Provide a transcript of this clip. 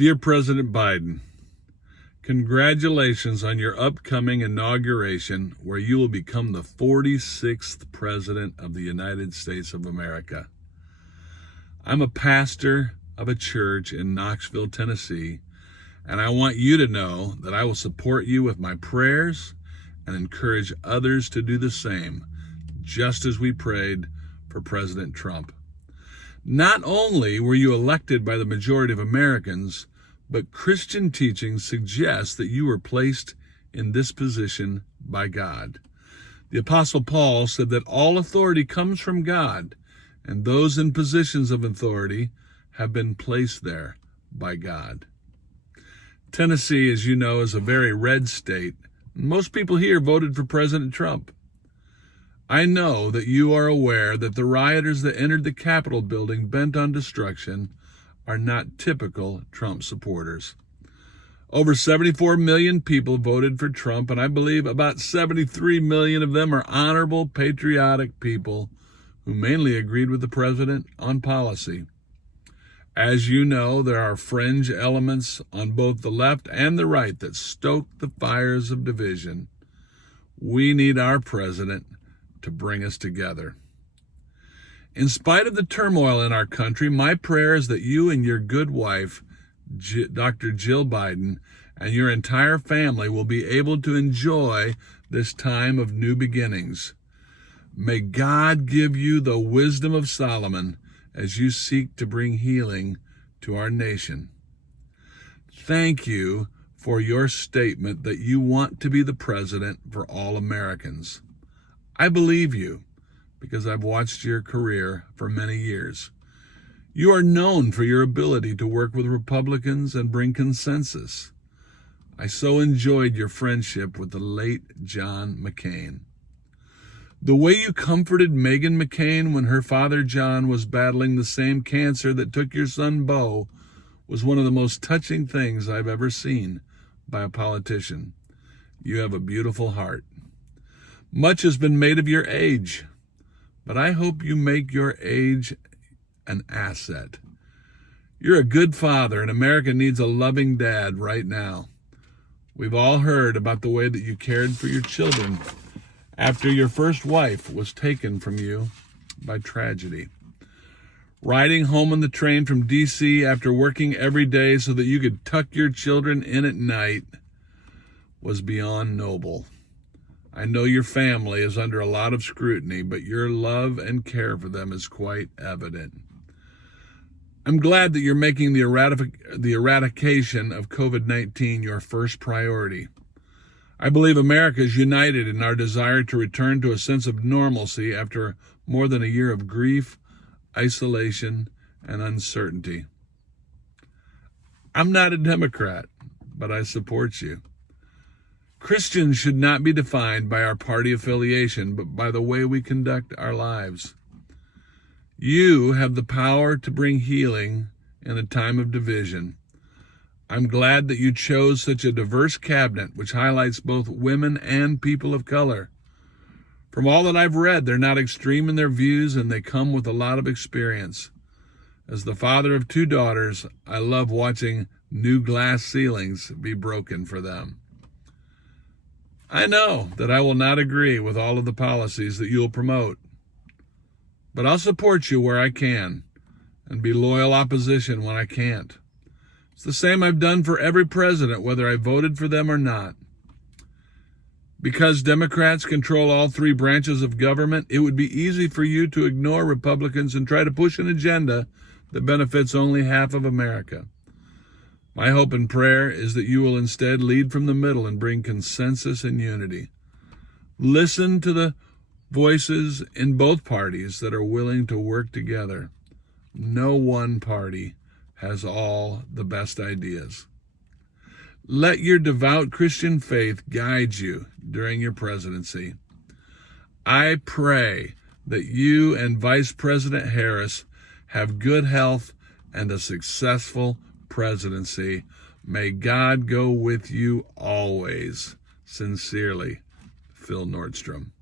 Dear President Biden, congratulations on your upcoming inauguration, where you will become the 46th President of the United States of America. I'm a pastor of a church in Knoxville, Tennessee, and I want you to know that I will support you with my prayers and encourage others to do the same, just as we prayed for President Trump. Not only were you elected by the majority of Americans, but Christian teaching suggests that you were placed in this position by God. The Apostle Paul said that all authority comes from God, and those in positions of authority have been placed there by God. Tennessee, as you know, is a very red state. Most people here voted for President Trump. I know that you are aware that the rioters that entered the Capitol building bent on destruction are not typical Trump supporters. Over 74 million people voted for Trump, and I believe about 73 million of them are honorable, patriotic people who mainly agreed with the president on policy. As you know, there are fringe elements on both the left and the right that stoke the fires of division. We need our president to bring us together. In spite of the turmoil in our country, my prayer is that you and your good wife, Dr. Jill Biden, and your entire family will be able to enjoy this time of new beginnings. May God give you the wisdom of Solomon as you seek to bring healing to our nation. Thank you for your statement that you want to be the president for all Americans. I believe you because I've watched your career for many years. You are known for your ability to work with Republicans and bring consensus. I so enjoyed your friendship with the late John McCain. The way you comforted Meghan McCain when her father John was battling the same cancer that took your son Beau was one of the most touching things I've ever seen by a politician. You have a beautiful heart. Much has been made of your age, but I hope you make your age an asset. You're a good father, and America needs a loving dad right now. We've all heard about the way that you cared for your children after your first wife was taken from you by tragedy. Riding home on the train from D.C. after working every day so that you could tuck your children in at night was beyond noble. I know your family is under a lot of scrutiny, but your love and care for them is quite evident. I'm glad that you're making the eradication of COVID-19 your first priority. I believe America is united in our desire to return to a sense of normalcy after more than a year of grief, isolation, and uncertainty. I'm not a Democrat, but I support you. Christians should not be defined by our party affiliation, but by the way we conduct our lives. You have the power to bring healing in a time of division. I'm glad that you chose such a diverse cabinet, which highlights both women and people of color. From all that I've read, they're not extreme in their views, and they come with a lot of experience. As the father of 2 daughters, I love watching new glass ceilings be broken for them. I know that I will not agree with all of the policies that you'll promote, but I'll support you where I can and be loyal opposition when I can't. It's the same I've done for every president, whether I voted for them or not. Because Democrats control all 3 branches of government, it would be easy for you to ignore Republicans and try to push an agenda that benefits only half of America. My hope and prayer is that you will instead lead from the middle and bring consensus and unity. Listen to the voices in both parties that are willing to work together. No one party has all the best ideas. Let your devout Christian faith guide you during your presidency. I pray that you and Vice President Harris have good health and a successful presidency. May God go with you always. Sincerely, Phil Nordstrom.